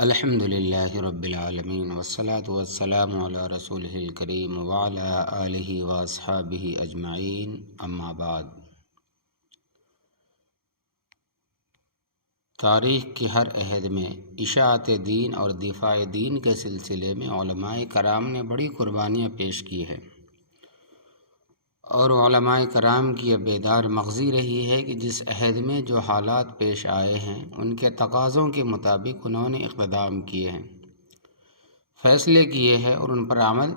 الحمدللہ رب العالمین والصلاة والسلام علی رسولہ الکریم وعلی آلہ واصحابہ اجمعین، اما بعد۔ تاریخ کی ہر عہد میں اشاعت دین اور دفاع دین کے سلسلے میں علماء کرام نے بڑی قربانیاں پیش کی ہیں، اور علماء کرام کی یہ بیدار مغزی رہی ہے کہ جس عہد میں جو حالات پیش آئے ہیں ان کے تقاضوں کے مطابق انہوں نے اقتدام کیے ہیں، فیصلے کیے ہیں اور ان پر عمل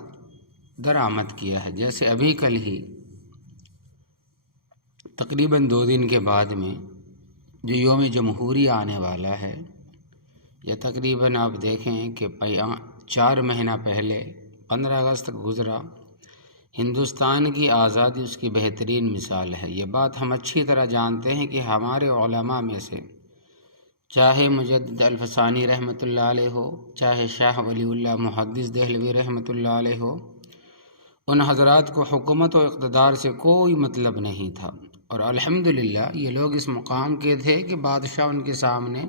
درآمد کیا ہے۔ جیسے ابھی کل ہی تقریباً 2 دن کے بعد میں جو یوم جمہوری آنے والا ہے، یا تقریباً آپ دیکھیں کہ 4 مہینہ پہلے 15 اگست گزرا، ہندوستان کی آزادی اس کی بہترین مثال ہے۔ یہ بات ہم اچھی طرح جانتے ہیں کہ ہمارے علماء میں سے چاہے مجدد الفسانی رحمۃ اللہ علیہ ہو، چاہے شاہ ولی اللہ محدث دہلوی رحمۃ اللہ علیہ ہو، ان حضرات کو حکومت و اقتدار سے کوئی مطلب نہیں تھا، اور الحمدللہ یہ لوگ اس مقام کے تھے کہ بادشاہ ان کے سامنے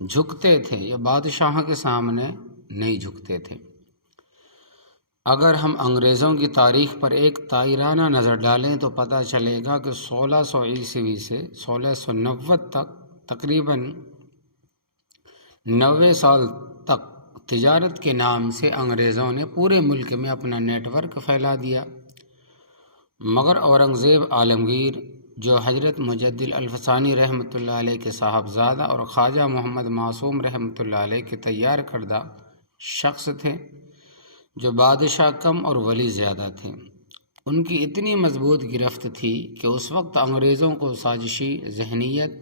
جھکتے تھے یا بادشاہ کے سامنے نہیں جھکتے تھے۔ اگر ہم انگریزوں کی تاریخ پر ایک طائرانہ نظر ڈالیں تو پتہ چلے گا کہ 1600 عیسوی سے 1690 تک تقریباً 90 سال تک تجارت کے نام سے انگریزوں نے پورے ملک میں اپنا نیٹ ورک پھیلا دیا، مگر اورنگزیب عالمگیر جو حضرت مجدد الفسانی رحمۃ اللہ علیہ کے صاحبزادہ اور خواجہ محمد معصوم رحمۃ اللہ علیہ کے تیار کردہ شخص تھے، جو بادشاہ کم اور ولی زیادہ تھے، ان کی اتنی مضبوط گرفت تھی کہ اس وقت انگریزوں کو سازشی ذہنیت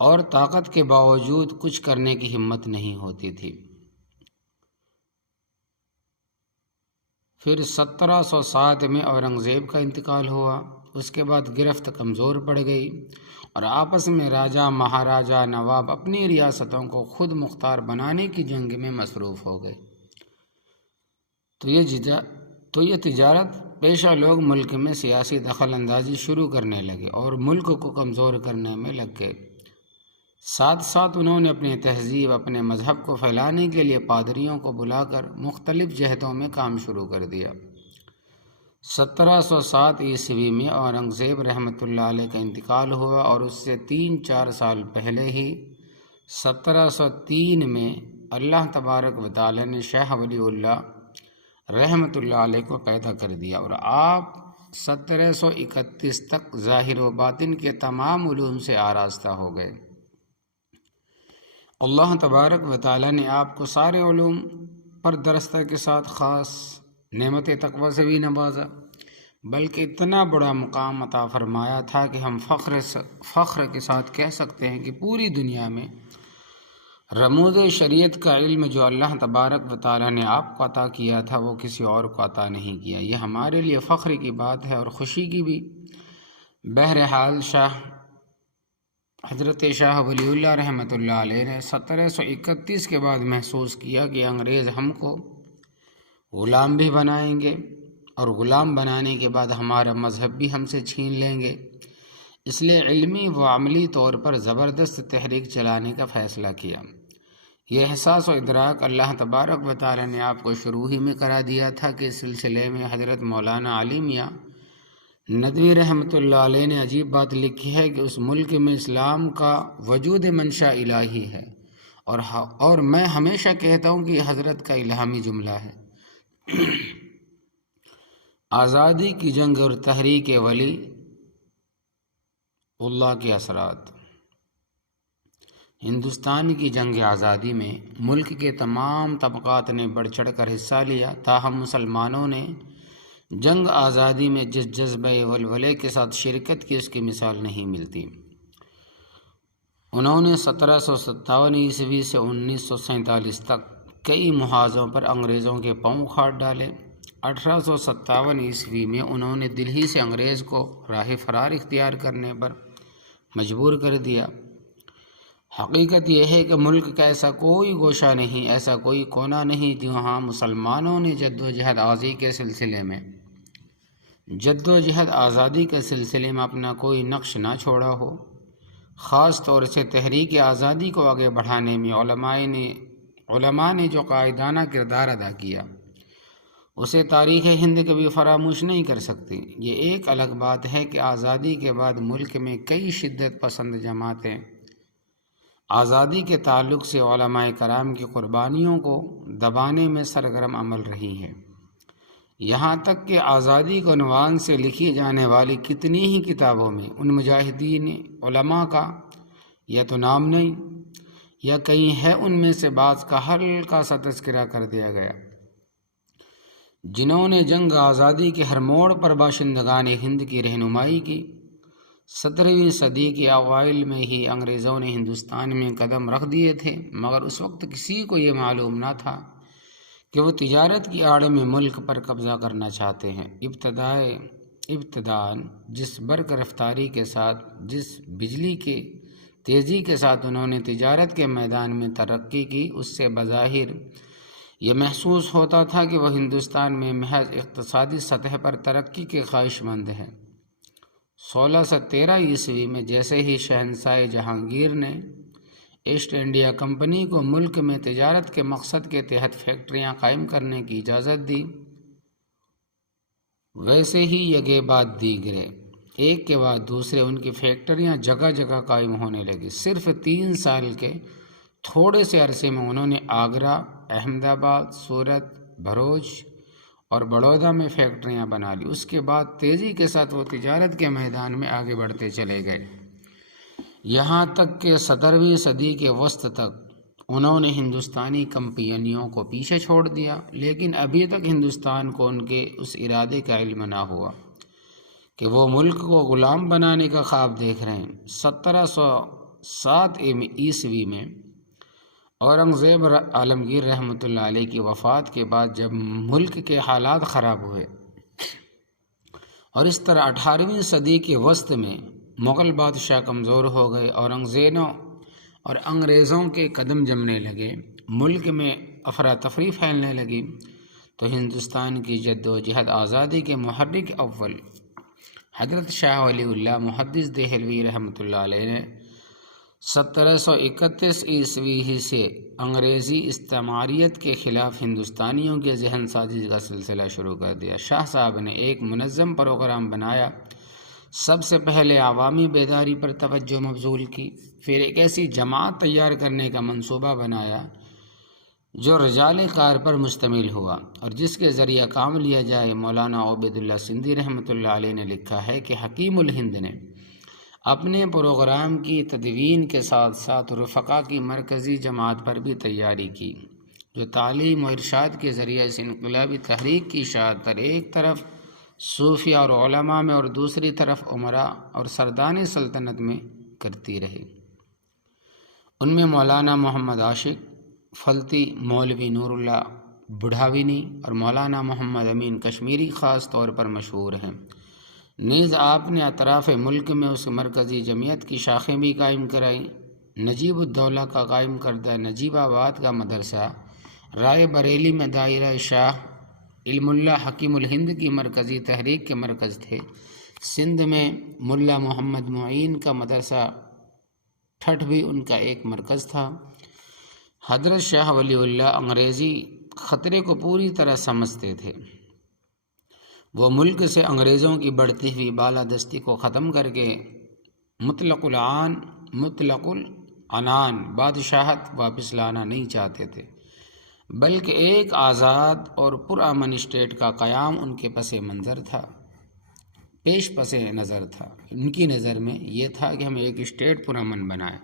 اور طاقت کے باوجود کچھ کرنے کی ہمت نہیں ہوتی تھی۔ پھر 1707 میں اورنگزیب کا انتقال ہوا، اس کے بعد گرفت کمزور پڑ گئی اور آپس میں راجہ مہاراجہ نواب اپنی ریاستوں کو خود مختار بنانے کی جنگ میں مصروف ہو گئے، تو یہ تجارت پیشہ لوگ ملک میں سیاسی دخل اندازی شروع کرنے لگے اور ملک کو کمزور کرنے میں لگ گئے۔ ساتھ ساتھ انہوں نے اپنی تہذیب، اپنے مذہب کو پھیلانے کے لیے پادریوں کو بلا کر مختلف جہتوں میں کام شروع کر دیا۔ 1707 عیسوی میں اورنگزیب رحمۃ اللہ علیہ کا انتقال ہوا، اور اس سے 3-4 سال پہلے ہی 1703 میں اللہ تبارک و تعالی نے شاہ ولی اللہ رحمۃ اللہ علیہ کو پیدا کر دیا، اور آپ 1731 تک ظاہر و باطن کے تمام علوم سے آراستہ ہو گئے۔ اللہ تبارک و تعالی نے آپ کو سارے علوم پر درستہ کے ساتھ خاص نعمت تقوی سے بھی نوازا، بلکہ اتنا بڑا مقام عطا فرمایا تھا کہ ہم فخر کے ساتھ کہہ سکتے ہیں کہ پوری دنیا میں رموز شریعت کا علم جو اللہ تبارک و تعالی نے آپ کو عطا کیا تھا وہ کسی اور کو عطا نہیں کیا۔ یہ ہمارے لیے فخر کی بات ہے اور خوشی کی بھی۔ بہرحال حضرت شاہ ولی اللہ رحمۃ اللہ علیہ نے 1731 کے بعد محسوس کیا کہ انگریز ہم کو غلام بھی بنائیں گے، اور غلام بنانے کے بعد ہمارا مذہب بھی ہم سے چھین لیں گے، اس لیے علمی و عملی طور پر زبردست تحریک چلانے کا فیصلہ کیا۔ یہ احساس و ادراک اللہ تبارک و تعالی نے آپ کو شروع ہی میں کرا دیا تھا کہ اس سلسلے میں حضرت مولانا علی میاں ندوی رحمۃ اللہ علیہ نے عجیب بات لکھی ہے کہ اس ملک میں اسلام کا وجود منشا الہی ہے، اور میں ہمیشہ کہتا ہوں کہ یہ حضرت کا الہامی جملہ ہے۔ آزادی کی جنگ اور تحریک ولی اللہ کے اثرات۔ ہندوستان کی جنگ آزادی میں ملک کے تمام طبقات نے بڑھ چڑھ کر حصہ لیا، تاہم مسلمانوں نے جنگ آزادی میں جس جذبہ ولولے کے ساتھ شرکت کی اس کی مثال نہیں ملتی۔ انہوں نے 1757 عیسوی سے 1947 تک کئی محاذوں پر انگریزوں کے پاؤں کھاڑ ڈالے۔ 1857 عیسوی میں انہوں نے دہلی سے انگریز کو راہ فرار اختیار کرنے پر مجبور کر دیا۔ حقیقت یہ ہے کہ ملک کا ایسا کوئی گوشہ نہیں، ایسا کوئی کونا نہیں جہاں مسلمانوں نے جد و جہد آزادی کے سلسلے میں اپنا کوئی نقش نہ چھوڑا ہو، خاص طور سے تحریک آزادی کو آگے بڑھانے میں علماء نے جو قائدانہ کردار ادا کیا اسے تاریخ ہند کبھی فراموش نہیں کر سکتی۔ یہ ایک الگ بات ہے کہ آزادی کے بعد ملک میں کئی شدت پسند جماعتیں آزادی کے تعلق سے علماء کرام کی قربانیوں کو دبانے میں سرگرم عمل رہی ہیں، یہاں تک کہ آزادی کے عنوان سے لکھی جانے والی کتنی ہی کتابوں میں ان مجاہدین علماء کا یا تو نام نہیں یا کہیں ہے ان میں سے بعض کا ہلکا سا تذکرہ کر دیا گیا، جنہوں نے جنگ آزادی کے ہر موڑ پر باشندگان ہند کی رہنمائی کی۔ 17ویں صدی کے اوائل میں ہی انگریزوں نے ہندوستان میں قدم رکھ دیے تھے، مگر اس وقت کسی کو یہ معلوم نہ تھا کہ وہ تجارت کی آڑ میں ملک پر قبضہ کرنا چاہتے ہیں۔ ابتداً جس برق رفتاری کے ساتھ، جس بجلی کے تیزی کے ساتھ انہوں نے تجارت کے میدان میں ترقی کی، اس سے بظاہر یہ محسوس ہوتا تھا کہ وہ ہندوستان میں محض اقتصادی سطح پر ترقی کے خواہش مند ہیں۔ 1613 عیسوی میں جیسے ہی شہنشاہ جہانگیر نے ایسٹ انڈیا کمپنی کو ملک میں تجارت کے مقصد کے تحت فیکٹریاں قائم کرنے کی اجازت دی، ویسے ہی یکے بعد دیگرے ایک کے بعد دوسرے ان کی فیکٹریاں جگہ جگہ قائم ہونے لگی۔ صرف 3 سال کے تھوڑے سے عرصے میں انہوں نے آگرہ، احمد آباد، سورت، بھروچ اور بڑودہ میں فیکٹریاں بنا لی۔ اس کے بعد تیزی کے ساتھ وہ تجارت کے میدان میں آگے بڑھتے چلے گئے، یہاں تک کہ 17ویں صدی کے وسط تک انہوں نے ہندوستانی کمپنیوں کو پیچھے چھوڑ دیا، لیکن ابھی تک ہندوستان کو ان کے اس ارادے کا علم نہ ہوا کہ وہ ملک کو غلام بنانے کا خواب دیکھ رہے ہیں۔ 1707 عیسوی میں اورنگزیب عالمگیر رحمۃ اللہ علیہ کی وفات کے بعد جب ملک کے حالات خراب ہوئے اور اس طرح 18ویں صدی کے وسط میں مغل بادشاہ کمزور ہو گئے، اور انگریزوں کے قدم جمنے لگے، ملک میں افراتفری پھیلنے لگی، تو ہندوستان کی جد و جہد آزادی کے محرک اول حضرت شاہ ولی اللہ محدث دہلوی رحمۃ اللہ علیہ نے 1731 عیسوی ہی سے انگریزی استعماریت کے خلاف ہندوستانیوں کے ذہن سازی کا سلسلہ شروع کر دیا۔ شاہ صاحب نے ایک منظم پروگرام بنایا، سب سے پہلے عوامی بیداری پر توجہ مبذول کی، پھر ایک ایسی جماعت تیار کرنے کا منصوبہ بنایا جو رجال کار پر مشتمل ہوا اور جس کے ذریعہ کام لیا جائے۔ مولانا عبید اللہ سندھی رحمۃ اللہ علیہ نے لکھا ہے کہ حکیم الہند نے اپنے پروگرام کی تدوین کے ساتھ ساتھ رفقا کی مرکزی جماعت پر بھی تیاری کی، جو تعلیم و ارشاد کے ذریعے اس انقلابی تحریک کی اشاعت پر ایک طرف صوفیہ اور علماء میں اور دوسری طرف امراء اور سردان سلطنت میں کرتی رہی۔ ان میں مولانا محمد عاشق فلتی، مولوی نور اللہ بڑھاوینی اور مولانا محمد امین کشمیری خاص طور پر مشہور ہیں۔ نیز آپ نے اطراف ملک میں اس مرکزی جمعیت کی شاخیں بھی قائم کرائیں۔ نجیب الدولہ کا قائم کردہ نجیب آباد کا مدرسہ، رائے بریلی میں دائرہ شاہ علم اللہ حکیم الہند کی مرکزی تحریک کے مرکز تھے۔ سندھ میں ملا محمد معین کا مدرسہ ٹھٹھ بھی ان کا ایک مرکز تھا۔ حضرت شاہ ولی اللہ انگریزی خطرے کو پوری طرح سمجھتے تھے۔ وہ ملک سے انگریزوں کی بڑھتی ہوئی بالادستی کو ختم کر کے مطلق العنان بادشاہت واپس لانا نہیں چاہتے تھے، بلکہ ایک آزاد اور پرامن اسٹیٹ کا قیام ان کے پس نظر تھا۔ ان کی نظر میں یہ تھا کہ ہم ایک اسٹیٹ پرامن بنائیں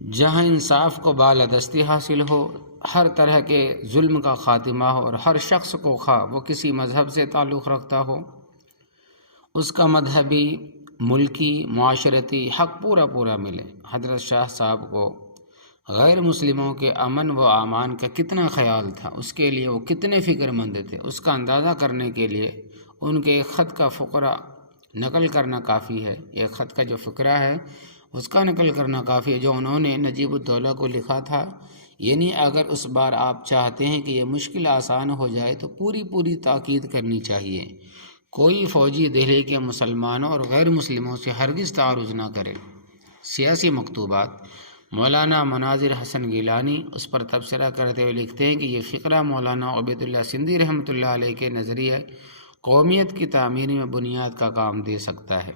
جہاں انصاف کو بالادستی حاصل ہو، ہر طرح کے ظلم کا خاتمہ ہو اور ہر شخص کو خواہ وہ کسی مذہب سے تعلق رکھتا ہو اس کا مذہبی، ملکی، معاشرتی حق پورا ملے۔ حضرت شاہ صاحب کو غیر مسلموں کے امن و امان کا کتنا خیال تھا، اس کے لیے وہ کتنے فکر مند تھے، اس کا اندازہ کرنے کے لیے ان کے ایک خط کا فقرہ نقل کرنا کافی ہے۔ ایک خط کا جو فقرہ ہے اس کا نقل کرنا کافی ہے، جو انہوں نے نجیب الدولہ کو لکھا تھا، یعنی اگر اس بار آپ چاہتے ہیں کہ یہ مشکل آسان ہو جائے تو پوری تاکید کرنی چاہیے، کوئی فوجی دہلی کے مسلمانوں اور غیر مسلموں سے ہرگز تعارض نہ کرے، سیاسی مکتوبات۔ مولانا مناظر حسن گیلانی اس پر تبصرہ کرتے ہوئے لکھتے ہیں کہ یہ فقرہ مولانا عبید اللہ سندھی رحمۃ اللہ علیہ کے نظریہ قومیت کی تعمیر میں بنیاد کا کام دے سکتا ہے۔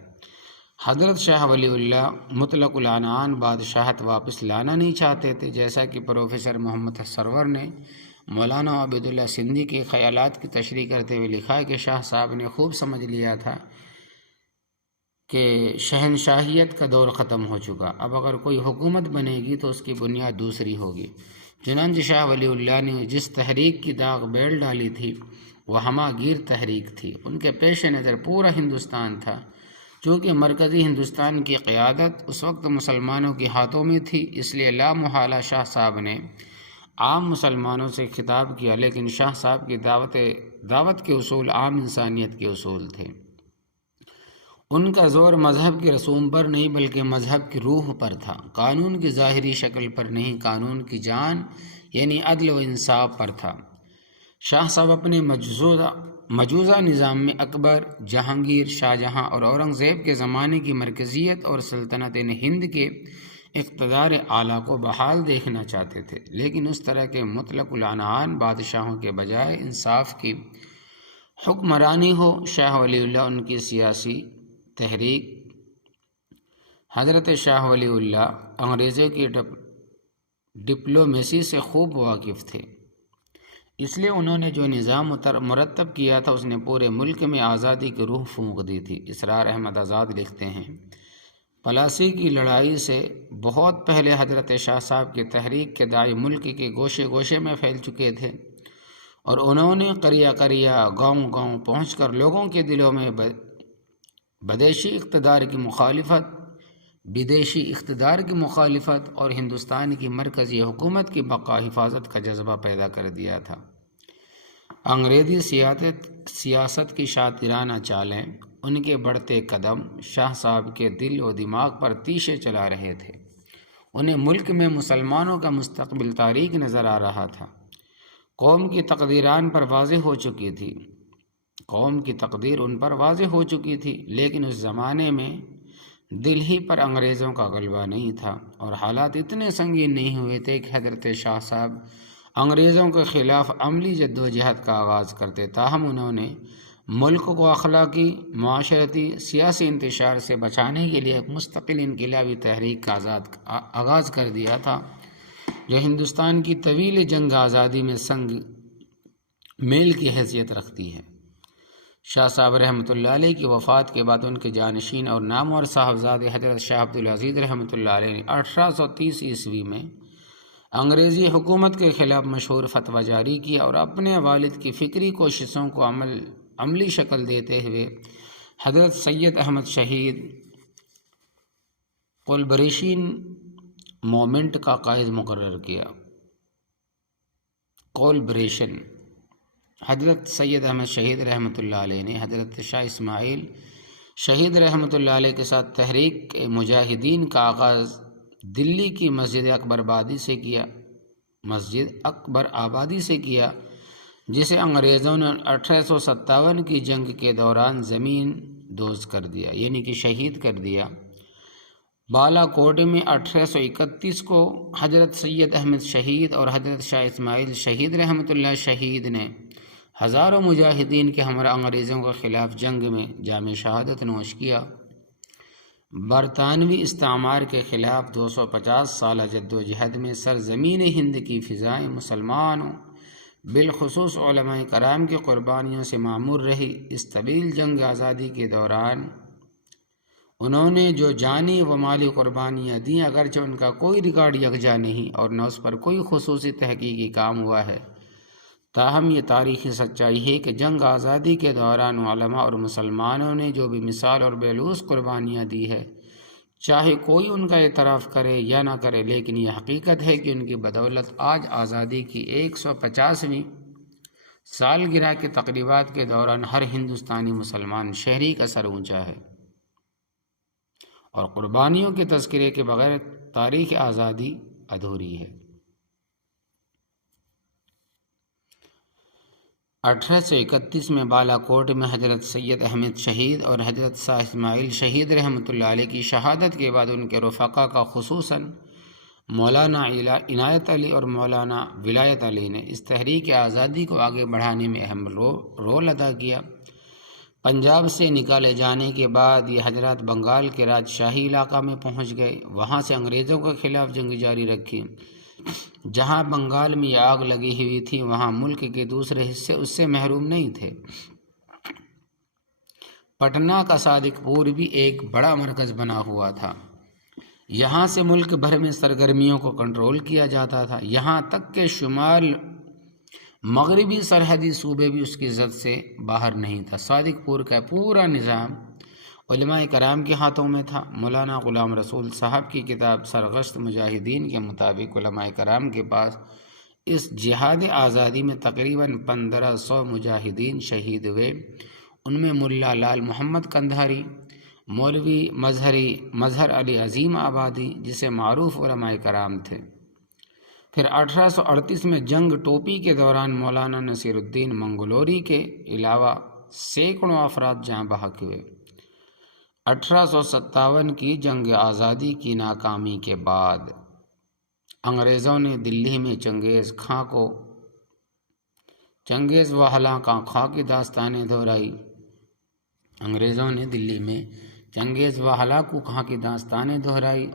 حضرت شاہ ولی اللہ مطلق العنان بادشاہت واپس لانا نہیں چاہتے تھے، جیسا کہ پروفیسر محمد سرور نے مولانا عبید اللہ سندھی کے خیالات کی تشریح کرتے ہوئے لکھا ہے کہ شاہ صاحب نے خوب سمجھ لیا تھا کہ شہنشاہیت کا دور ختم ہو چکا، اب اگر کوئی حکومت بنے گی تو اس کی بنیاد دوسری ہوگی۔ چنانچہ شاہ ولی اللہ نے جس تحریک کی داغ بیل ڈالی تھی وہ ہمہ گیر تحریک تھی۔ ان کے پیش نظر پورا ہندوستان تھا۔ چونکہ مرکزی ہندوستان کی قیادت اس وقت مسلمانوں کے ہاتھوں میں تھی، اس لیے لامحالہ شاہ صاحب نے عام مسلمانوں سے خطاب کیا، لیکن شاہ صاحب کی دعوت کے اصول عام انسانیت کے اصول تھے۔ ان کا زور مذہب کے رسوم پر نہیں بلکہ مذہب کی روح پر تھا، قانون کی ظاہری شکل پر نہیں، قانون کی جان یعنی عدل و انصاف پر تھا۔ شاہ صاحب اپنے مجوزہ نظام میں اکبر، جہانگیر، شاہجہاں اور اورنگزیب کے زمانے کی مرکزیت اور سلطنت ہند کے اقتدار اعلیٰ کو بحال دیکھنا چاہتے تھے، لیکن اس طرح کے مطلق العنان بادشاہوں کے بجائے انصاف کی حکمرانی ہو۔ شاہ ولی اللہ ان کی سیاسی تحریک۔ حضرت شاہ ولی اللہ انگریزوں کی ڈپلومیسی سے خوب واقف تھے، اس لیے انہوں نے جو نظام مرتب کیا تھا اس نے پورے ملک میں آزادی کی روح پھونک دی تھی۔ اسرار احمد آزاد لکھتے ہیں، پلاسی کی لڑائی سے بہت پہلے حضرت شاہ صاحب کی تحریک کے داعی ملک کے گوشے گوشے میں پھیل چکے تھے، اور انہوں نے قریہ قریہ، گاؤں گاؤں پہنچ کر لوگوں کے دلوں میں بدیشی اقتدار کی مخالفت اور ہندوستان کی مرکزی حکومت کی بقا حفاظت کا جذبہ پیدا کر دیا تھا۔ انگریزی سیاست کی شاطرانہ چالیں، ان کے بڑھتے قدم شاہ صاحب کے دل و دماغ پر تیشے چلا رہے تھے۔ انہیں ملک میں مسلمانوں کا مستقبل تاریک نظر آ رہا تھا۔ قوم کی تقدیران پر واضح ہو چکی تھی، قوم کی تقدیر ان پر واضح ہو چکی تھی، لیکن اس زمانے میں دل ہی پر انگریزوں کا غلبہ نہیں تھا، اور حالات اتنے سنگین نہیں ہوئے تھے کہ حضرت شاہ صاحب انگریزوں کے خلاف عملی جدوجہد کا آغاز کرتے۔ تاہم انہوں نے ملک کو اخلاقی، معاشرتی، سیاسی انتشار سے بچانے کے لیے ایک مستقل انقلابی تحریک کا آغاز کر دیا تھا، جو ہندوستان کی طویل جنگ آزادی میں سنگ میل کی حیثیت رکھتی ہے۔ شاہ صاحب رحمۃ اللہ علیہ کی وفات کے بعد ان کے جانشین اور نامور صاحبزادے حضرت شاہ عبدالعزیز رحمۃ اللہ علیہ نے 1830 عیسوی میں انگریزی حکومت کے خلاف مشہور فتویٰ جاری کیا، اور اپنے والد کی فکری کوششوں کو عملی شکل دیتے ہوئے حضرت سید احمد شہید کولبریشن مومنٹ کا قائد مقرر کیا۔ کولبریشن حضرت سید احمد شہید رحمۃ اللہ علیہ نے حضرت شاہ اسماعیل شہید رحمۃ اللہ علیہ کے ساتھ تحریک مجاہدین کا آغاز دلی کی مسجد اکبر آبادی سے کیا، جسے انگریزوں نے 1857 کی جنگ کے دوران زمین دوز کر دیا، یعنی کہ شہید کر دیا۔ بالا کوٹ میں 1831 کو حضرت سید احمد شہید اور حضرت شاہ اسماعیل شہید رحمۃ اللہ شہید نے ہزاروں مجاہدین کے ہمراہ انگریزوں کے خلاف جنگ میں جام شہادت نوش کیا۔ برطانوی استعمار کے خلاف 250 سالہ جدوجہد میں سرزمین ہند کی فضائیں مسلمانوں بالخصوص علماء کرام کی قربانیوں سے معمور رہی۔ اس طویل جنگ آزادی کے دوران انہوں نے جو جانی و مالی قربانیاں دیں، اگرچہ ان کا کوئی ریکارڈ یکجا نہیں اور نہ اس پر کوئی خصوصی تحقیقی کام ہوا ہے، تاہم یہ تاریخی سچائی ہے کہ جنگ آزادی کے دوران علماء اور مسلمانوں نے جو بھی مثال اور بے لوث قربانیاں دی ہے، چاہے کوئی ان کا اعتراف کرے یا نہ کرے، لیکن یہ حقیقت ہے کہ ان کی بدولت آج آزادی کی 150ویں سالگرہ کے تقریبات کے دوران ہر ہندوستانی مسلمان شہری کا سر اونچا ہے، اور قربانیوں کے تذکرے کے بغیر تاریخ آزادی ادھوری ہے۔ 1831 میں بالا کوٹ میں حضرت سید احمد شہید اور حضرت شاہ اسماعیل شہید رحمۃ اللہ علیہ کی شہادت کے بعد ان کے رفقا کا خصوصاً مولانا عنایت علی اور مولانا ولایت علی نے اس تحریک آزادی کو آگے بڑھانے میں اہم رول ادا کیا۔ پنجاب سے نکالے جانے کے بعد یہ حضرات بنگال کے راجشاہی علاقہ میں پہنچ گئے، وہاں سے انگریزوں کے خلاف جنگ جاری رکھی۔ جہاں بنگال میں یہ آگ لگی ہوئی تھی وہاں ملک کے دوسرے حصے اس سے محروم نہیں تھے۔ پٹنہ کا صادق پور بھی ایک بڑا مرکز بنا ہوا تھا، یہاں سے ملک بھر میں سرگرمیوں کو کنٹرول کیا جاتا تھا، یہاں تک کہ شمال مغربی سرحدی صوبے بھی اس کی زد سے باہر نہیں تھا۔ صادق پور کا پورا نظام علماء کرام کے ہاتھوں میں تھا۔ مولانا غلام رسول صاحب کی کتاب سرگشت مجاہدین کے مطابق علماء کرام کے پاس اس جہاد آزادی میں تقریباً 1500 مجاہدین شہید ہوئے۔ ان میں ملا لال محمد قندھاری، مولوی مظہر علی عظیم آبادی جسے معروف علماء کرام تھے۔ پھر 1838 میں جنگ ٹوپی کے دوران مولانا نصیر الدین منگلوری کے علاوہ سینکڑوں افراد جاں بحق ہوئے۔ 1857 کی جنگ آزادی کی ناکامی کے بعد انگریزوں نے دلی میں چنگیز واہلا خاں کی داستانیں دہرائی۔ انگریزوں نے دلی میں چنگیز واہلا کو خاں کی داستانیں دہرائی۔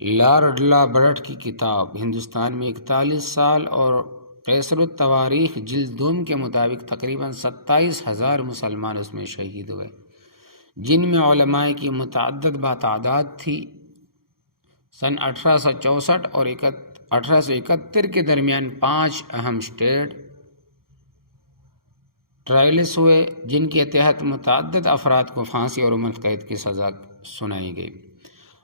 لارڈ لا برٹ کی کتاب ہندوستان میں 41 سال اور قیصر التواریخ جلد دوم کے مطابق تقریباً 27,000 مسلمان اس میں شہید ہوئے، جن میں علماء کی متعدد باتعداد تھی۔ سن 1864 اور 1871 کے درمیان 5 اہم اسٹیٹ ٹرائلز ہوئے، جن کے تحت متعدد افراد کو پھانسی اور عمر قید کی سزا سنائی گئی۔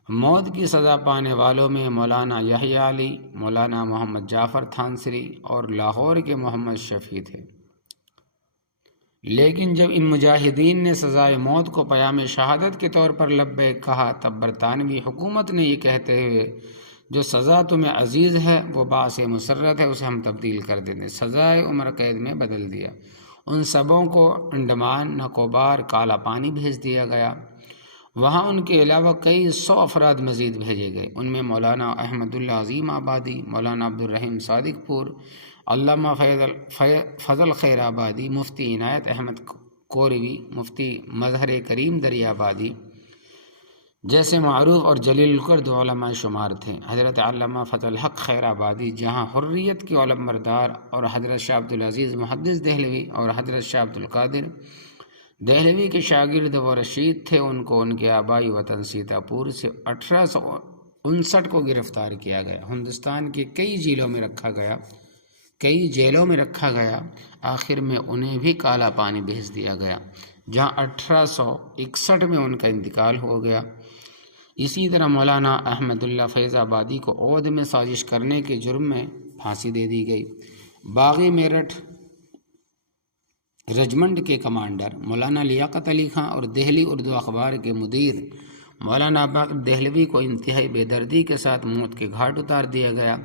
موت کی سزا پانے والوں میں مولانا یحییٰ علی، مولانا محمد جعفر تھانسری اور لاہور کے محمد شفیع تھے۔ لیکن جب ان مجاہدین نے سزائے موت کو پیام شہادت کے طور پر لبیک کہا، تب برطانوی حکومت نے یہ کہتے ہوئے جو سزا تمہیں عزیز ہے وہ باعث مسرت ہے اسے ہم تبدیل کر دیتے، سزائے عمر قید میں بدل دیا۔ ان سبوں کو انڈمان نکوبار کالا پانی بھیج دیا گیا۔ وہاں ان کے علاوہ کئی 100 افراد مزید بھیجے گئے، ان میں مولانا احمد اللہ عظیم آبادی، مولانا عبد الرحیم صادق پور، علامہ فضل خیر آبادی، مفتی عنایت احمد کوروی، مفتی مظہر کریم دریابادی جیسے معروف اور جلیل القدر علماء شمار تھے۔ حضرت علامہ فضل الحق خیر آبادی جہاں حریت کے علم بردار اور حضرت شاہ عبد العزیز محدث دہلوی اور حضرت شاہ عبد القادر دہلوی کے شاگرد و رشید تھے، ان کو ان کے آبائی وطن سیتاپور سے 1859 کو گرفتار کیا گیا، ہندوستان کے کئی جیلوں میں رکھا گیا، آخر میں انہیں بھی کالا پانی بھیج دیا گیا، جہاں 1861 میں ان کا انتقال ہو گیا۔ اسی طرح مولانا احمد اللہ فیض آبادی کو عود میں سازش کرنے کے جرم میں پھانسی دے دی گئی۔ باغی میرٹھ رجمنٹ کے کمانڈر مولانا لیاقت علی خان اور دہلی اردو اخبار کے مدیر مولانا باقر دہلوی کو انتہائی بے دردی کے ساتھ موت کے گھاٹ اتار دیا گیا۔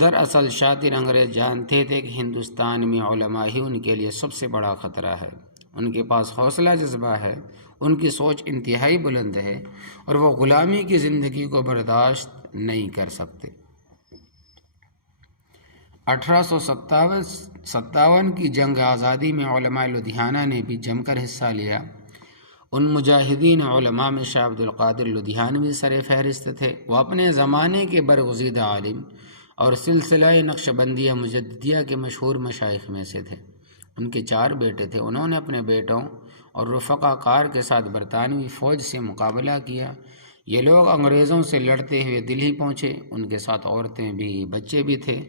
دراصل شاطر انگریز جانتے تھے کہ ہندوستان میں علماء ہی ان کے لیے سب سے بڑا خطرہ ہے، ان کے پاس حوصلہ جذبہ ہے، ان کی سوچ انتہائی بلند ہے اور وہ غلامی کی زندگی کو برداشت نہیں کر سکتے۔ 1857 کی جنگ آزادی میں علماء لدھیانہ نے بھی جم کر حصہ لیا۔ ان مجاہدین علماء میں شاہ عبد القادر لدھیانوی سر فہرست تھے۔ وہ اپنے زمانے کے برگزیدہ عالم اور سلسلہ نقشبندیہ مجددیہ کے مشہور مشائخ میں سے تھے۔ ان کے 4 بیٹے تھے، انہوں نے اپنے بیٹوں اور رفقا کار کے ساتھ برطانوی فوج سے مقابلہ کیا۔ یہ لوگ انگریزوں سے لڑتے ہوئے دلی پہنچے، ان کے ساتھ عورتیں بھی بچے بھی تھے۔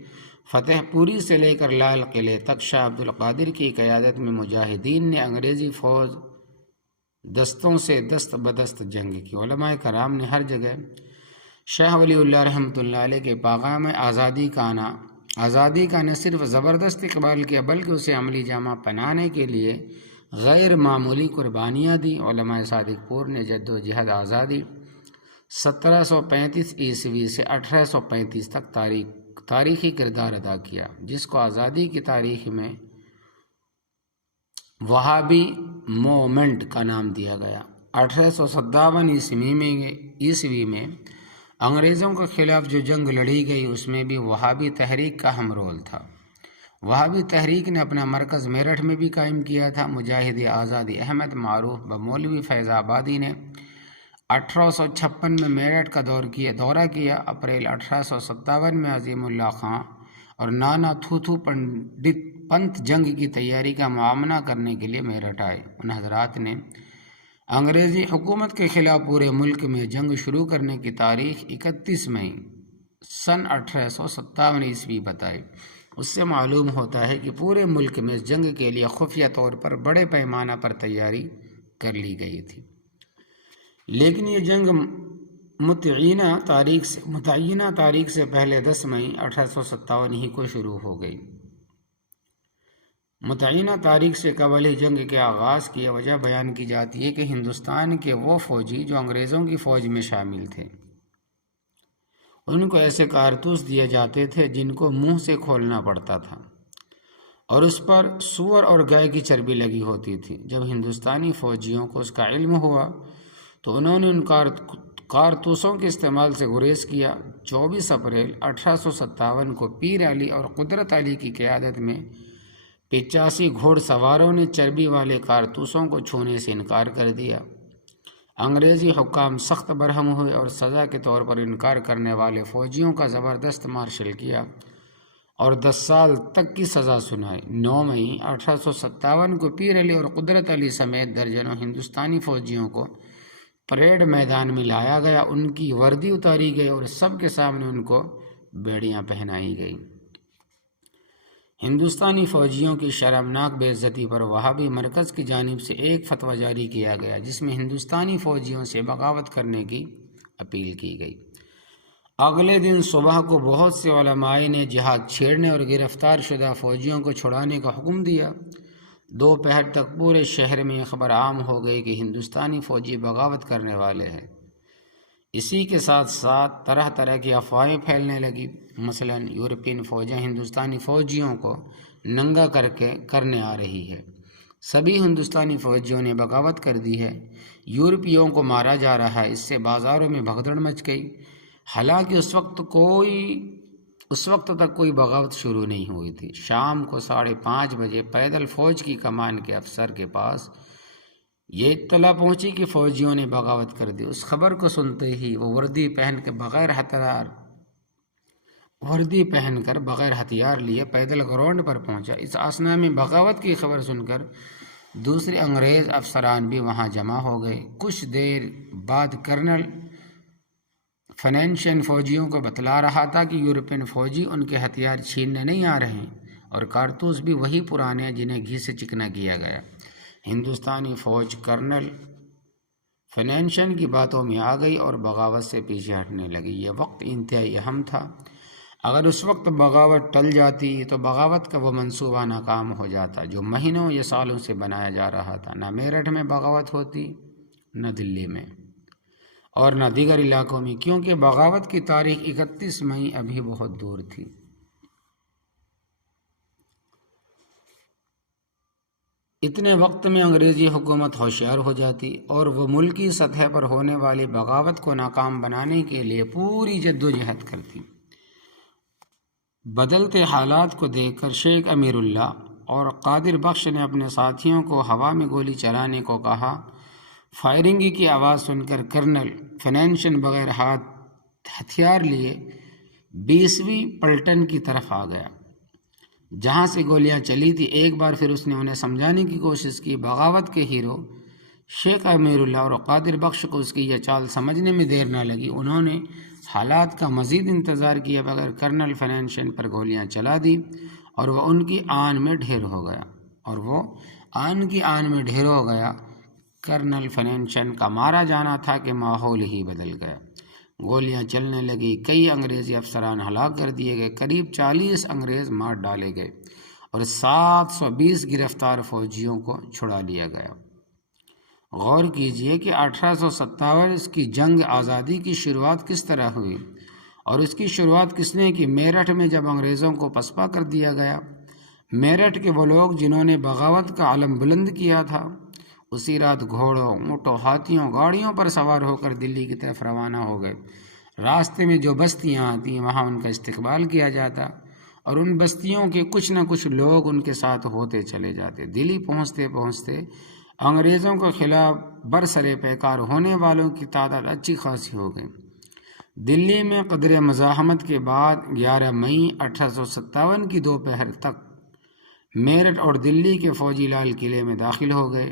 فتح پوری سے لے کر لال قلعے تک شاہ عبد القادر کی قیادت میں مجاہدین نے انگریزی فوج دستوں سے دست بدست جنگ کی۔ علماء کرام نے ہر جگہ شاہ ولی اللہ رحمۃ اللہ علیہ کے پیغام آزادی کا نہ صرف زبردست اقبال کیا بلکہ اسے عملی جامہ پہنانے کے لیے غیر معمولی قربانیاں دیں۔ علماء صادق پور نے جد و جہد آزادی 1735 عیسوی سے 1835 تک تاریخی کردار ادا کیا، جس کو آزادی کی تاریخ میں وہابی مومنٹ کا نام دیا گیا۔ 1857 عیسوی میں انگریزوں کے خلاف جو جنگ لڑی گئی اس میں بھی وہابی تحریک کا اہم رول تھا۔ وہابی تحریک نے اپنا مرکز میرٹھ میں بھی قائم کیا تھا۔ مجاہد آزادی احمد معروف بمولوی فیض آبادی نے 1856 میں میرٹھ کا دورہ کیا۔ اپریل 1857 میں عظیم اللہ خان اور نانا تھوتھو پنت جنگ کی تیاری کا معاملہ کرنے کے لیے میرٹھ آئے۔ ان حضرات نے انگریزی حکومت کے خلاف پورے ملک میں جنگ شروع کرنے کی تاریخ 31 مئی سن 1857 عیسوی بتائی۔ اس سے معلوم ہوتا ہے کہ پورے ملک میں اس جنگ کے لیے خفیہ طور پر بڑے پیمانہ پر تیاری کر لی گئی تھی، لیکن یہ جنگ متعینہ تاریخ سے پہلے 10 مئی 1857 ہی کو شروع ہو گئی۔ متعینہ تاریخ سے قبل ہی جنگ کے آغاز کی وجہ بیان کی جاتی ہے کہ ہندوستان کے وہ فوجی جو انگریزوں کی فوج میں شامل تھے، ان کو ایسے کارتوس دیے جاتے تھے جن کو منہ سے کھولنا پڑتا تھا اور اس پر سور اور گائے کی چربی لگی ہوتی تھی۔ جب ہندوستانی فوجیوں کو اس کا علم ہوا تو انہوں نے ان کارتوسوں کے استعمال سے گریز کیا۔ 24 اپریل 1857 کو پیر علی اور قدرت علی کی قیادت میں 85 گھوڑ سواروں نے چربی والے کارتوسوں کو چھونے سے انکار کر دیا۔ انگریزی حکام سخت برہم ہوئے اور سزا کے طور پر انکار کرنے والے فوجیوں کا زبردست مارشل کیا اور 10 سال تک کی سزا سنائی۔ 9 مئی 1857 کو پیر علی اور قدرت علی سمیت درجنوں ہندوستانی فوجیوں کو پریڈ میدان میں لایا گیا، ان کی وردی اتاری گئی اور سب کے سامنے ان کو بیڑیاں پہنائی گئی۔ ہندوستانی فوجیوں کی شرمناک بے عزتی پر وہابی مرکز کی جانب سے ایک فتویٰ جاری کیا گیا جس میں ہندوستانی فوجیوں سے بغاوت کرنے کی اپیل کی گئی۔ اگلے دن صبح کو بہت سے علماء نے جہاد چھیڑنے اور گرفتار شدہ فوجیوں کو چھڑانے کا حکم دیا۔ دوپہر تک پورے شہر میں خبر عام ہو گئی کہ ہندوستانی فوجی بغاوت کرنے والے ہیں۔ اسی کے ساتھ ساتھ طرح طرح کی افواہیں پھیلنے لگی، مثلا یورپین فوجیں ہندوستانی فوجیوں کو ننگا کرنے آ رہی ہے، سبھی ہندوستانی فوجیوں نے بغاوت کر دی ہے، یورپیوں کو مارا جا رہا ہے۔ اس سے بازاروں میں بھگدڑ مچ گئی، حالانکہ اس وقت تک کوئی بغاوت شروع نہیں ہوئی تھی۔ شام کو 5:30 بجے پیدل فوج کی کمان کے افسر کے پاس یہ اطلاع پہنچی کہ فوجیوں نے بغاوت کر دی۔ اس خبر کو سنتے ہی وہ وردی پہن کر بغیر ہتھیار لیے پیدل گراؤنڈ پر پہنچا۔ اس اثنا میں بغاوت کی خبر سن کر دوسرے انگریز افسران بھی وہاں جمع ہو گئے۔ کچھ دیر بعد کرنل فنینشن فوجیوں کو بتلا رہا تھا کہ یورپین فوجی ان کے ہتھیار چھیننے نہیں آ رہے اور کارتوس بھی وہی پرانے ہیں جنہیں گھی سے چکنا کیا گیا۔ ہندوستانی فوج کرنل فنینشن کی باتوں میں آ گئی اور بغاوت سے پیچھے ہٹنے لگی۔ یہ وقت انتہائی اہم تھا، اگر اس وقت بغاوت ٹل جاتی تو بغاوت کا وہ منصوبہ ناکام ہو جاتا جو مہینوں یا سالوں سے بنایا جا رہا تھا۔ نہ میرٹھ میں بغاوت ہوتی، نہ دلی میں، اور نہ دیگر علاقوں میں، کیونکہ بغاوت کی تاریخ 31 مئی ابھی بہت دور تھی۔ اتنے وقت میں انگریزی حکومت ہوشیار ہو جاتی اور وہ ملکی سطح پر ہونے والی بغاوت کو ناکام بنانے کے لیے پوری جدوجہد کرتی۔ بدلتے حالات کو دیکھ کر شیخ امیر اللہ اور قادر بخش نے اپنے ساتھیوں کو ہوا میں گولی چلانے کو کہا۔ فائرنگ کی آواز سن کر کرنل فنینشن بغیر ہتھیار لیے 20ویں پلٹن کی طرف آ گیا جہاں سے گولیاں چلی تھی۔ ایک بار پھر اس نے انہیں سمجھانے کی کوشش کی۔ بغاوت کے ہیرو شیخ امیر اللہ اور قادر بخش کو اس کی یہ چال سمجھنے میں دیر نہ لگی۔ انہوں نے حالات کا مزید انتظار کیے بغیر کرنل فنینشن پر گولیاں چلا دی اور وہ ان کی آن میں ڈھیر ہو گیا۔ کرنل فنینشن کا مارا جانا تھا کہ ماحول ہی بدل گیا۔ گولیاں چلنے لگی، کئی انگریزی افسران ہلاک کر دیے گئے، قریب 40 انگریز مار ڈالے گئے اور 720 گرفتار فوجیوں کو چھڑا لیا گیا۔ غور کیجئے کہ 1857 کی جنگ آزادی کی شروعات کس طرح ہوئی اور اس کی شروعات کس نے کی۔ میرٹھ میں جب انگریزوں کو پسپا کر دیا گیا، میرٹھ کے وہ لوگ جنہوں نے بغاوت کا علم بلند کیا تھا اسی رات گھوڑوں، اونٹوں، ہاتھیوں، گاڑیوں پر سوار ہو کر دلی کی طرف روانہ ہو گئے۔ راستے میں جو بستیاں آتی وہاں ان کا استقبال کیا جاتا اور ان بستیوں کے کچھ نہ کچھ لوگ ان کے ساتھ ہوتے چلے جاتے۔ دلی پہنچتے پہنچتے انگریزوں کے خلاف برسر پیکار ہونے والوں کی تعداد اچھی خاصی ہو گئی۔ دلی میں قدر مزاحمت کے بعد 11 مئی 1857 کی دوپہر تک میرٹھ اور دلی کے فوجی لال قلعے میں داخل ہو گئے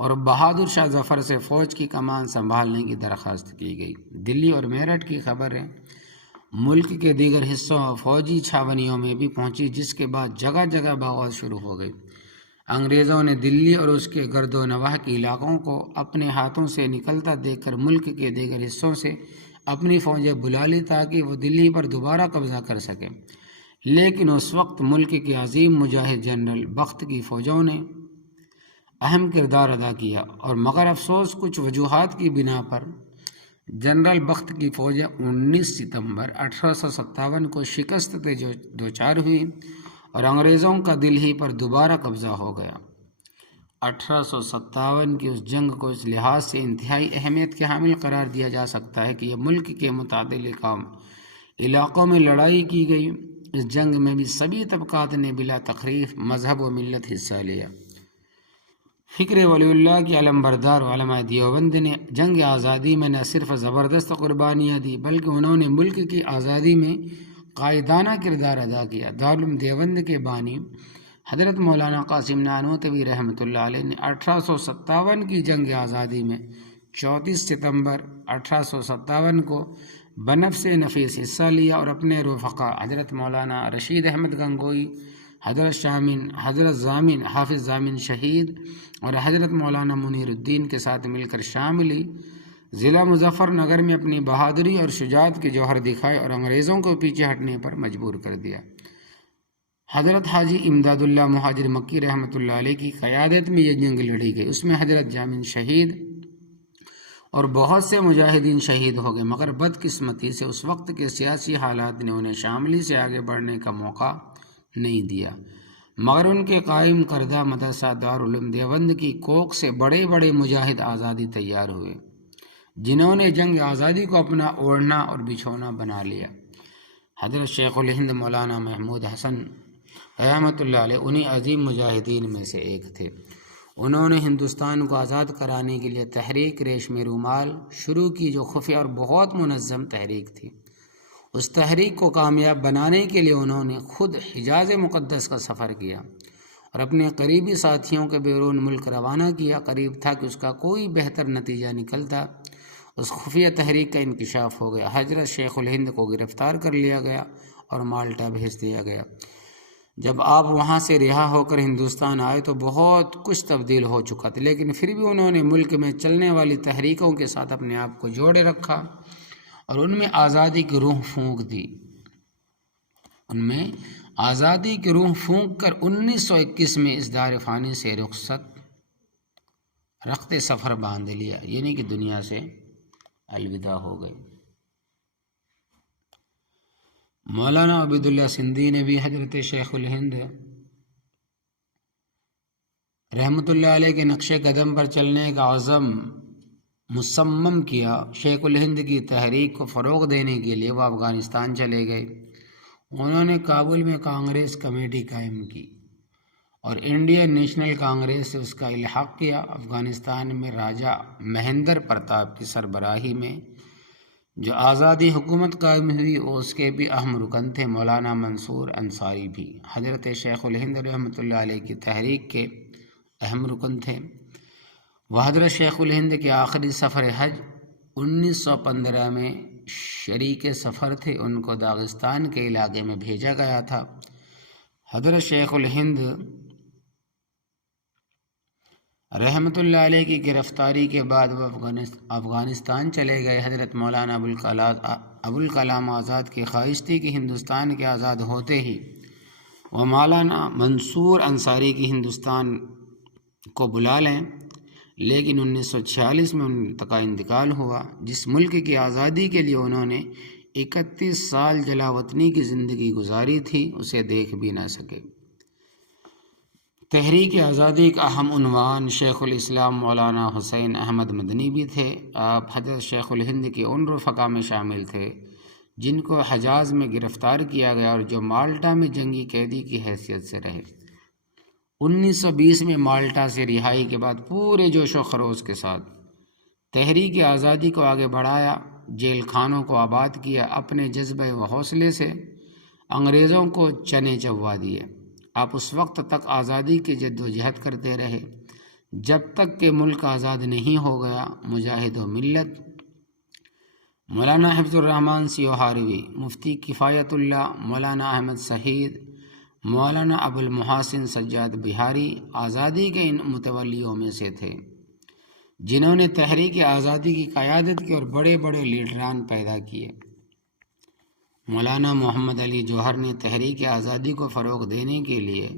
اور بہادر شاہ ظفر سے فوج کی کمان سنبھالنے کی درخواست کی گئی۔ دلی اور میرٹھ کی خبریں ملک کے دیگر حصوں اور فوجی چھاونیوں میں بھی پہنچی، جس کے بعد جگہ جگہ بغاوت شروع ہو گئی۔ انگریزوں نے دلی اور اس کے گرد و نواح کے علاقوں کو اپنے ہاتھوں سے نکلتا دیکھ کر ملک کے دیگر حصوں سے اپنی فوجیں بلا لی تاکہ وہ دلی پر دوبارہ قبضہ کر سکیں، لیکن اس وقت ملک کے عظیم مجاہد جنرل بخت کی فوجوں نے اہم کردار ادا کیا، اور مگر افسوس کچھ وجوہات کی بنا پر جنرل بخت کی فوجیں 19 ستمبر 1857 کو شکست سے دوچار ہوئی اور انگریزوں کا دلی پر دوبارہ قبضہ ہو گیا۔ 1857 کی اس جنگ کو اس لحاظ سے انتہائی اہمیت کے حامل قرار دیا جا سکتا ہے کہ یہ ملک کے متعدد علاقوں میں لڑائی کی گئی۔ اس جنگ میں بھی سبھی طبقات نے بلا تخریف مذہب و ملت حصہ لیا۔ فکر ولی اللہ کی علم بردار علماء دیوبند نے جنگ آزادی میں نہ صرف زبردست قربانیاں دی بلکہ انہوں نے ملک کی آزادی میں قائدانہ کردار ادا کیا۔ دارالعلوم دیوبند کے بانی حضرت مولانا قاسم نانوتوی رحمۃ اللہ علیہ نے 1857 کی جنگ آزادی میں 34 ستمبر 1857 کو بنفس نفیس حصہ لیا اور اپنے رفقا حضرت مولانا رشید احمد گنگوئی، حضرت ضامن حافظ ضامن شہید اور حضرت مولانا منیر الدین کے ساتھ مل کر شام لی۔ ضلع مظفر نگر میں اپنی بہادری اور شجاعت کے جوہر دکھائے اور انگریزوں کو پیچھے ہٹنے پر مجبور کر دیا۔ حضرت حاجی امداد اللہ مہاجر مکی رحمۃ اللہ علیہ کی قیادت میں یہ جنگ لڑی گئی۔ اس میں حضرت ضامن شہید اور بہت سے مجاہدین شہید ہو گئے، مگر بدقسمتی سے اس وقت کے سیاسی حالات نے انہیں شاملی سے آگے بڑھنے کا موقع نہیں دیا، مگر ان کے قائم کردہ مدرسہ دارالعلوم دیوبند کی کوکھ سے بڑے بڑے مجاہد آزادی تیار ہوئے، جنہوں نے جنگ آزادی کو اپنا اوڑھنا اور بچھونا بنا لیا۔ حضرت شیخ الہند مولانا محمود حسن رحمۃ اللہ علیہ انہی عظیم مجاہدین میں سے ایک تھے۔ انہوں نے ہندوستان کو آزاد کرانے کے لیے تحریک ریشم رومال شروع کی، جو خفیہ اور بہت منظم تحریک تھی۔ اس تحریک کو کامیاب بنانے کے لیے انہوں نے خود حجاز مقدس کا سفر کیا اور اپنے قریبی ساتھیوں کے بیرون ملک روانہ کیا۔ قریب تھا کہ اس کا کوئی بہتر نتیجہ نکلتا، اس خفیہ تحریک کا انکشاف ہو گیا۔ حضرت شیخ الہند کو گرفتار کر لیا گیا اور مالٹا بھیج دیا گیا۔ جب آپ وہاں سے رہا ہو کر ہندوستان آئے تو بہت کچھ تبدیل ہو چکا تھا، لیکن پھر بھی انہوں نے ملک میں چلنے والی تحریکوں کے ساتھ اپنے آپ کو جوڑے رکھا اور ان میں آزادی کی روح پھونک دی۔ ان میں آزادی کی روح پھونک کر 1921 میں اس دار فانی سے رخصت رخت سفر باندھ لیا، یعنی کہ دنیا سے الوداع ہو گئے۔ مولانا عبید اللہ سندھی نے بھی حضرت شیخ الہند رحمۃ اللہ علیہ کے نقش قدم پر چلنے کا عزم مصمم کیا۔ شیخ الہند کی تحریک کو فروغ دینے کے لیے وہ افغانستان چلے گئے۔ انہوں نے کابل میں کانگریس کمیٹی قائم کی اور انڈین نیشنل کانگریس سے اس کا الحاق کیا۔ افغانستان میں راجہ مہندر پرتاپ کی سربراہی میں جو آزادی حکومت قائم ہوئی، اس کے بھی اہم رکن تھے مولانا منصور انصاری بھی۔ حضرت شیخ الہند رحمۃ اللہ علیہ کی تحریک کے اہم رکن تھے۔ وہ حضرت شیخ الہند کے آخری سفر حج 1915 میں شریک سفر تھے۔ ان کو داغستان کے علاقے میں بھیجا گیا تھا۔ حضرت شیخ الہند رحمۃ اللہ علیہ کی گرفتاری کے بعد وہ افغانستان چلے گئے۔ حضرت مولانا ابوالکلام آزاد کی خواہش تھی کہ ہندوستان کے آزاد ہوتے ہی وہ مولانا منصور انصاری کی ہندوستان کو بلا لیں، لیکن 1946 میں ان کا انتقال ہوا۔ جس ملک کی آزادی کے لیے انہوں نے 31 سال جلا وطنی کی زندگی گزاری تھی، اسے دیکھ بھی نہ سکے۔ تحریک آزادی کا اہم عنوان شیخ الاسلام مولانا حسین احمد مدنی بھی تھے۔ آپ حضرت شیخ الہند کے ان رفقا میں شامل تھے جن کو حجاز میں گرفتار کیا گیا اور جو مالٹا میں جنگی قیدی کی حیثیت سے رہے۔ 1920 میں مالٹا سے رہائی کے بعد پورے جوش و خروش کے ساتھ تحریک آزادی کو آگے بڑھایا، جیل خانوں کو آباد کیا، اپنے جذبے و حوصلے سے انگریزوں کو چنے چبوا دیے۔ آپ اس وقت تک آزادی کی جد و جہد کرتے رہے جب تک کہ ملک آزاد نہیں ہو گیا۔ مجاہد و ملت مولانا حفظ الرحمن سیوہاروی، مفتی کفایت اللہ، مولانا احمد شہید، مولانا ابو المحاسن سجاد بہاری آزادی کے ان متولیوں میں سے تھے جنہوں نے تحریک آزادی کی قیادت کی اور بڑے بڑے لیڈران پیدا کیے۔ مولانا محمد علی جوہر نے تحریک آزادی کو فروغ دینے کے لیے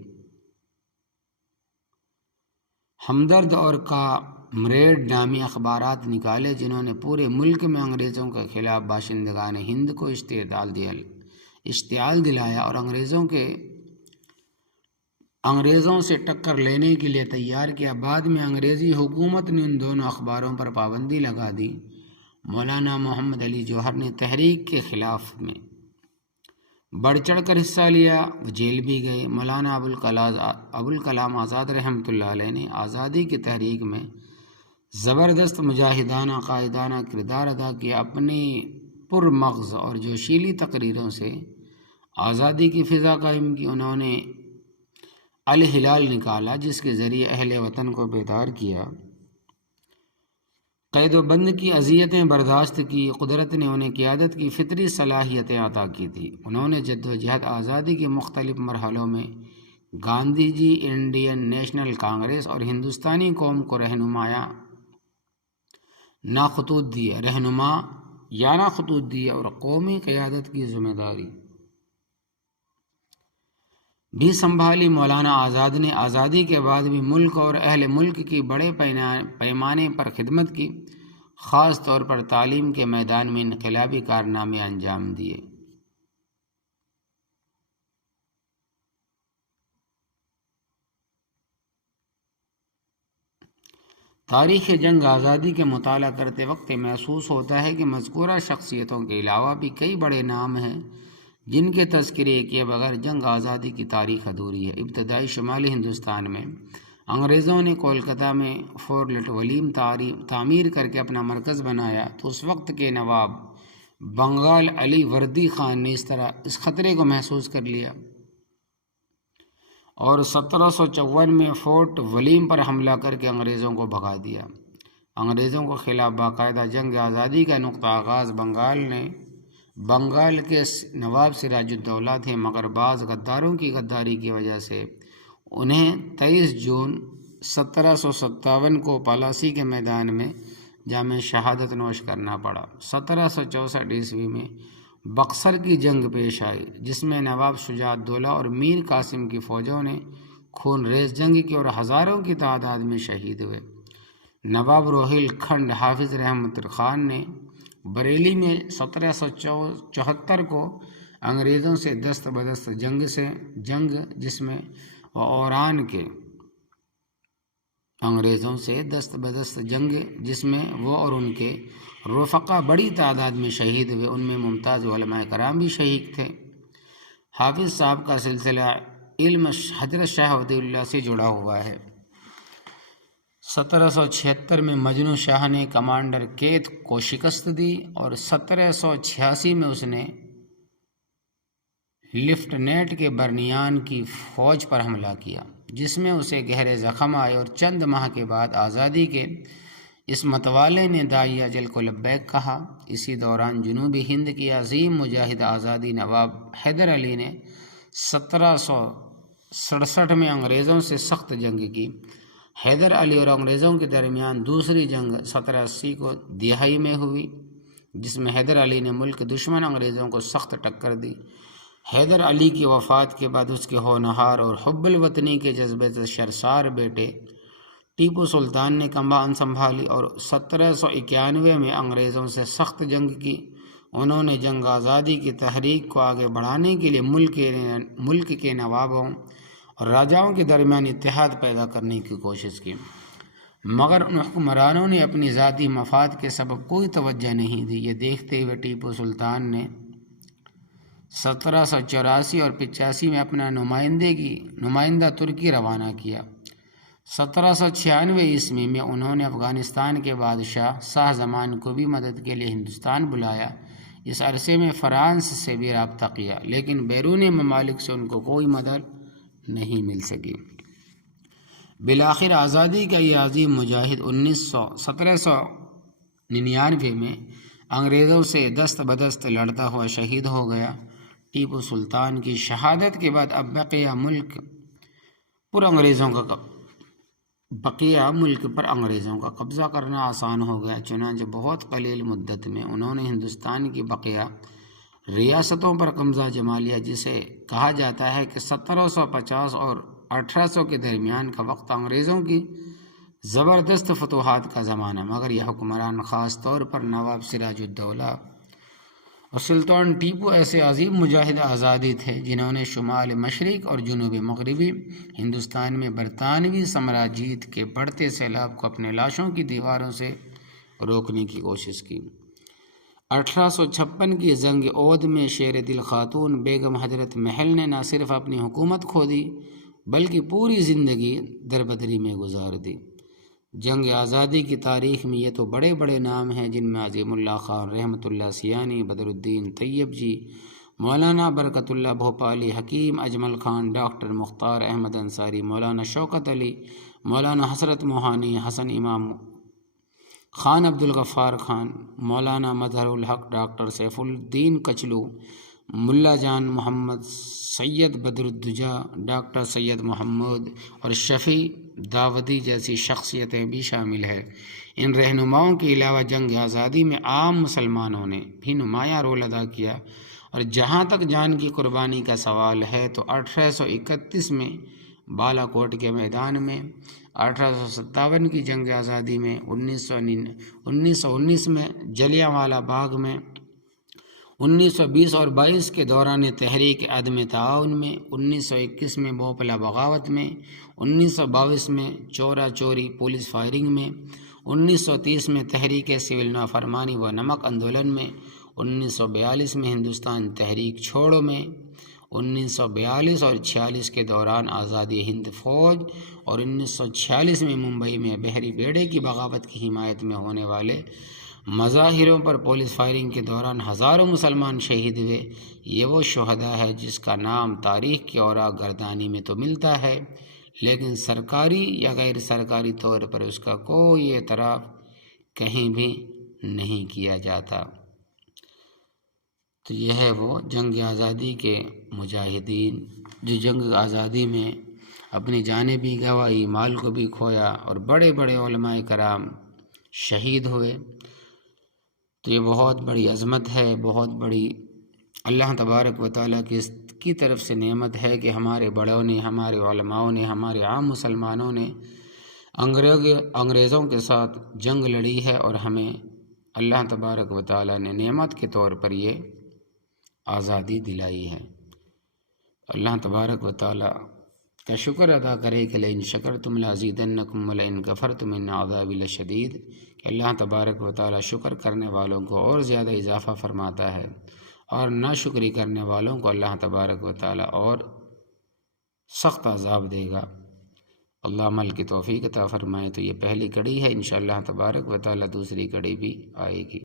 ہمدرد اور کامریڈ نامی اخبارات نکالے جنہوں نے پورے ملک میں انگریزوں کے خلاف باشندگان ہند کو اشتعال دلایا اور انگریزوں سے ٹکر لینے کے لیے تیار کیا۔ بعد میں انگریزی حکومت نے ان دونوں اخباروں پر پابندی لگا دی۔ مولانا محمد علی جوہر نے تحریک کے خلاف میں بڑھ چڑھ کر حصہ لیا، وہ جیل بھی گئے۔ مولانا ابو الکلام آزاد رحمۃ اللہ علیہ نے آزادی کی تحریک میں زبردست مجاہدانہ قائدانہ کردار ادا کیا۔ اپنی پرمغز اور جوشیلی تقریروں سے آزادی کی فضا قائم کی۔ انہوں نے الہلال نکالا جس کے ذریعے اہل وطن کو بیدار کیا، قید و بند کی اذیتیں برداشت کی۔ قدرت نے انہیں قیادت کی فطری صلاحیتیں عطا کی تھی۔ انہوں نے جد و جہد آزادی کے مختلف مرحلوں میں گاندھی جی، انڈین نیشنل کانگریس اور ہندوستانی قوم کو رہنما یا نہ خطوط دیے اور قومی قیادت کی ذمہ داری بھی سنبھالی۔ مولانا آزاد نے آزادی کے بعد بھی ملک اور اہل ملک کی بڑے پیمانے پر خدمت کی، خاص طور پر تعلیم کے میدان میں انقلابی کارنامے انجام دیے۔ تاریخ جنگ آزادی کے مطالعہ کرتے وقت محسوس ہوتا ہے کہ مذکورہ شخصیتوں کے علاوہ بھی کئی بڑے نام ہیں جن کے تذکرے کیے بغیر جنگ آزادی کی تاریخ ادھوری ہے۔ ابتدائی شمالی ہندوستان میں انگریزوں نے کولکتہ میں فورٹ ولیم تعمیر کر کے اپنا مرکز بنایا تو اس وقت کے نواب بنگال علی وردی خان نے اس خطرے کو محسوس کر لیا اور 1754 میں فورٹ ولیم پر حملہ کر کے انگریزوں کو بھگا دیا۔ انگریزوں کے خلاف باقاعدہ جنگ آزادی کا نقطہ آغاز بنگال کے نواب سراج الدولہ تھے، مگر بعض غداروں کی غداری کی وجہ سے انہیں 23 جون 1757 کو پالاسی کے میدان میں جام شہادت نوش کرنا پڑا۔ 1764 عیسوی میں بکسر کی جنگ پیش آئی جس میں نواب شجاع الدولہ اور میر قاسم کی فوجوں نے خون ریز جنگ کی اور ہزاروں کی تعداد میں شہید ہوئے۔ نواب روہیل کھنڈ حافظ رحمت خان نے بریلی میں 1774 کو انگریزوں سے دست بدست جنگ جس میں وہ اور ان کے رفقا بڑی تعداد میں شہید ہوئے۔ ان میں ممتاز علماء کرام بھی شہید تھے۔ حافظ صاحب کا سلسلہ علم حضرت شاہ ولی اللہ سے جڑا ہوا ہے۔ 1776 میں مجنو شاہ نے کمانڈر کیت کو شکست دی اور 1786 میں اس نے لیفٹیننٹ کے برنیان کی فوج پر حملہ کیا جس میں اسے گہرے زخم آئے اور چند ماہ کے بعد آزادی کے اس متوالے نے داعی اجل کو لبیک کہا۔ اسی دوران جنوبی ہند کی عظیم مجاہد آزادی نواب حیدر علی نے 1767 میں انگریزوں سے سخت جنگ کی۔ حیدر علی اور انگریزوں کے درمیان دوسری جنگ 1780 کو دہائی میں ہوئی جس میں حیدر علی نے ملک دشمن انگریزوں کو سخت ٹکر دی۔ حیدر علی کی وفات کے بعد اس کے ہونہار اور حب الوطنی کے جذبے سے سرشار بیٹے ٹیپو سلطان نے کمان سنبھالی اور 1791 میں انگریزوں سے سخت جنگ کی انہوں نے جنگ آزادی کی تحریک کو آگے بڑھانے کے لیے ملک کے نوابوں اور راجاؤں کے درمیان اتحاد پیدا کرنے کی کوشش کی، مگر ان حکمرانوں نے اپنی ذاتی مفاد کے سبب کوئی توجہ نہیں دی۔ یہ دیکھتے ہوئے ٹیپو سلطان نے 1784 اور 85 میں اپنا نمائندہ ترکی روانہ کیا۔ 1796 عیسوی میں انہوں نے افغانستان کے بادشاہ شاہ زمان کو بھی مدد کے لیے ہندوستان بلایا۔ اس عرصے میں فرانس سے بھی رابطہ کیا، لیکن بیرون ممالک سے ان کو کوئی مدد نہیں مل سکی۔ بالآخر آزادی کا یہ عظیم مجاہد 1799 میں انگریزوں سے دست بدست لڑتا ہوا شہید ہو گیا۔ ٹیپو سلطان کی شہادت کے بعد اب بقیہ ملک پر انگریزوں کا قبضہ کرنا آسان ہو گیا، چنانچہ بہت قلیل مدت میں انہوں نے ہندوستان کی بقیہ ریاستوں پر قبضہ جما لیا، جسے کہا جاتا ہے کہ 1750 اور 1800 کے درمیان کا وقت انگریزوں کی زبردست فتوحات کا زمانہ، مگر یہ حکمران خاص طور پر نواب سراج الدولہ اور سلطان ٹیپو ایسے عظیم مجاہد آزادی تھے جنہوں نے شمال مشرق اور جنوب مغربی ہندوستان میں برطانوی سامراجیت کے بڑھتے سیلاب کو اپنے لاشوں کی دیواروں سے روکنے کی کوشش کی۔ 1856 کی جنگ عود میں شیر دل خاتون بیگم حضرت محل نے نہ صرف اپنی حکومت کھو دی بلکہ پوری زندگی دربدری میں گزار دی۔ جنگ آزادی کی تاریخ میں یہ تو بڑے بڑے نام ہیں جن میں عظیم اللہ خان، رحمت اللہ سیانی، بدر الدین طیب جی، مولانا برکت اللہ بھوپالی، حکیم اجمل خان، ڈاکٹر مختار احمد انصاری، مولانا شوکت علی، مولانا حسرت موہانی، حسن امام، خان عبدالغفار خان، مولانا مظہر الحق، ڈاکٹر سیف الدین کچلو، ملا جان محمد، سید بدر الدجا، ڈاکٹر سید محمد اور شفیع داودی جیسی شخصیتیں بھی شامل ہیں۔ ان رہنماؤں کے علاوہ جنگ آزادی میں عام مسلمانوں نے بھی نمایاں رول ادا کیا، اور جہاں تک جان کی قربانی کا سوال ہے تو 1831 میں بالا کوٹ کے میدان میں، 1857 کی جنگ آزادی میں، 1919 میں جلیاں والا باغ میں، 1920 اور 22 کے دوران تحریک عدم تعاون میں، 1921 میں بھوپلا بغاوت میں، 1922 میں چورا چوری پولیس فائرنگ میں، 1930 میں تحریک سول نافرمانی و نمک آندولن میں، 1942 میں ہندوستان تحریک چھوڑو میں، 1942 اور 46 کے دوران آزادی ہند فوج، اور 1946 میں ممبئی میں بحری بیڑے کی بغاوت کی حمایت میں ہونے والے مظاہروں پر پولیس فائرنگ کے دوران ہزاروں مسلمان شہید ہوئے۔ یہ وہ شہداء ہے جس کا نام تاریخ کی اوراق گردانی میں تو ملتا ہے، لیکن سرکاری یا غیر سرکاری طور پر اس کا کوئی اعتراف کہیں بھی نہیں کیا جاتا۔ تو یہ ہے وہ جنگ آزادی کے مجاہدین جو جنگ آزادی میں اپنی جانیں بھی گنوائی، مال کو بھی کھویا، اور بڑے بڑے علماء کرام شہید ہوئے۔ تو یہ بہت بڑی عظمت ہے، بہت بڑی اللہ تبارک و تعالیٰ کی طرف سے نعمت ہے کہ ہمارے بڑوں نے، ہمارے علماؤں نے، ہمارے عام مسلمانوں نے انگریزوں کے ساتھ جنگ لڑی ہے، اور ہمیں اللہ تبارک و تعالیٰ نے نعمت کے طور پر یہ آزادی دلائی ہے۔ اللہ تبارک و تعالیٰ کا شکر ادا کرے کہ لئن شکرتم لازیدنکم ولئن کفرتم ان عذابی لشدید، کہ اللہ تبارک و تعالیٰ شکر کرنے والوں کو اور زیادہ اضافہ فرماتا ہے، اور ناشکری کرنے والوں کو اللہ تبارک و تعالیٰ اور سخت عذاب دے گا۔ اللہ عمل کی توفیق عطا فرمائے۔ تو یہ پہلی کڑی ہے، انشاءاللہ تبارک و تعالیٰ دوسری کڑی بھی آئے گی۔